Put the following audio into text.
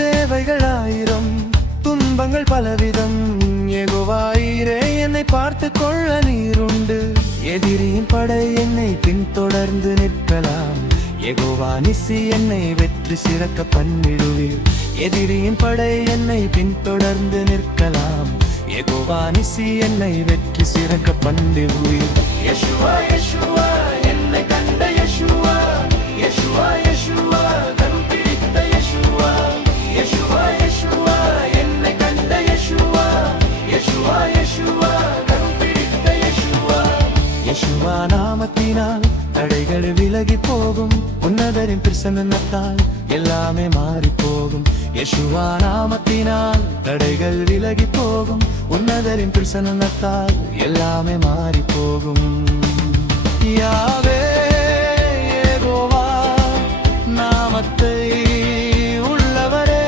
தேவைகள் ஆயிரம், துன்பங்கள் பலவிதம். யெகோவாயீரே என்னை பார்த்து கொள்ள நீருண்டு. எதிரியின் படை என்னை பின்தொடர்ந்து நிற்கலாம். யெகோவா நிசி என்னை வெற்றி சிறக்க பண்ணிடுவீர். எதிரியின் படை என்னை பின்தொடர்ந்து நிற்கலாம். யெகோவா நிசி என்னை வெற்றி சிறக்க பண்ணிடுவீர். யெஷுவா யெஷுவா என்னை கண்ட யெஷுவா, யெஷுவா யெஷுவா கண் பிடித்த யெஷுவா, யெஷுவா யெஷுவா என்னை கண்ட யெஷுவா, யெஷுவா யெஷுவா கண் பிடித்த யெஷுவா. யெஷுவா நாமத்தினால் தடைகள் விலகி போகும். உன்னதரின் பிரசன்னத்தால் எல்லாமே மாறி போகும். யெஷுவா நாமத்தினால் தடைகள் விலகி போகும். உன்னதரின் பிரசன்னத்தால் எல்லாமே மாறி போகும். யாவே